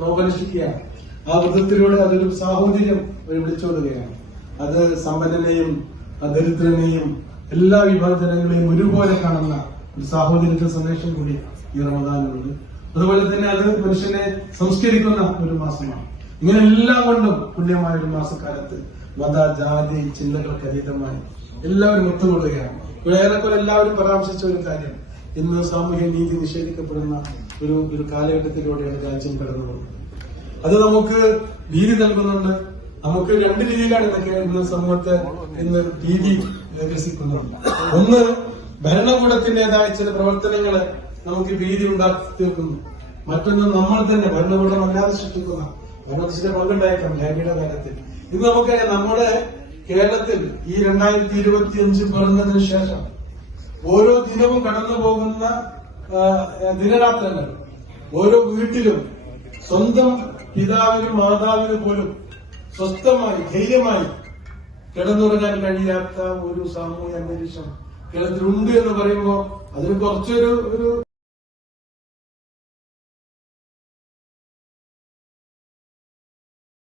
നോബലിഷിക്കുകയാണ് ആ വൃത്തത്തിലൂടെ അതൊരു സാഹോദര്യം വിളിച്ചോടുകയാണ്. അത് സമ്പന്നനെയും ദരിദ്രനെയും എല്ലാ വിഭാഗ ജനങ്ങളെയും ഒരുപോലെ കാണുന്ന ഒരു സാഹോദര്യത്തിന്റെ സന്ദേശം കൂടി ഈ റമദാനുണ്ട് അതുപോലെ തന്നെ അത് മനുഷ്യനെ സംസ്കരിക്കുന്ന ഒരു മാസമാണ്. ഇങ്ങനെ എല്ലാം കൊണ്ടും പുണ്യമായ ഒരു മാസക്കാലത്ത് മത ജാതി ചിന്തകൾക്ക് അതീതമായി എല്ലാവരും ഒത്തുകൊള്ളുകയാണ്. ഏറെക്കുറെ എല്ലാവരും പരാമർശിച്ച ഒരു കാര്യം. ഇന്ന് സാമൂഹ്യ നീതി നിഷേധിക്കപ്പെടുന്ന ഒരു ഒരു കാലഘട്ടത്തിലൂടെയാണ് രാജ്യം കടന്നുപോകുന്നത്. അത് നമുക്ക് ഭീതി നൽകുന്നുണ്ട്. നമുക്ക് രണ്ട് രീതിയിലാണ് ഇതൊക്കെ ഇന്ന് സമൂഹത്തെ ഇന്ന് ഭീതി വികസിക്കുന്നത് ഒന്ന് ഭരണകൂടത്തിന്റേതായ ചില പ്രവർത്തനങ്ങൾ നമുക്ക് ഭീതി ഉണ്ടാക്കി തീർക്കുന്നു. മറ്റൊന്ന് നമ്മൾ തന്നെ ഭരണകൂടം അല്ലാതെ സൃഷ്ടിക്കുന്ന ഭരണത്തിന്റെ പങ്കുണ്ടായേക്കാം ലഹരിയുടെ കാര്യത്തിൽ ഇത് നമുക്കറിയാം നമ്മുടെ കേരളത്തിൽ ഈ രണ്ടായിരത്തി ഇരുപത്തി അഞ്ച് ശേഷം ഓരോ ദിനവും കടന്നു പോകുന്ന ദിനരാത്രങ്ങൾ. ഓരോ വീട്ടിലും സ്വന്തം പിതാവിനും മാതാവിനും പോലും സ്വസ്ഥമായി ധൈര്യമായി കിടന്നുറങ്ങാൻ കഴിയാത്ത ഒരു സാമൂഹ്യ അന്തരീക്ഷം കേരളത്തിലുണ്ട് എന്ന് പറയുമ്പോൾ അതിന് കുറച്ചൊരു ഒരു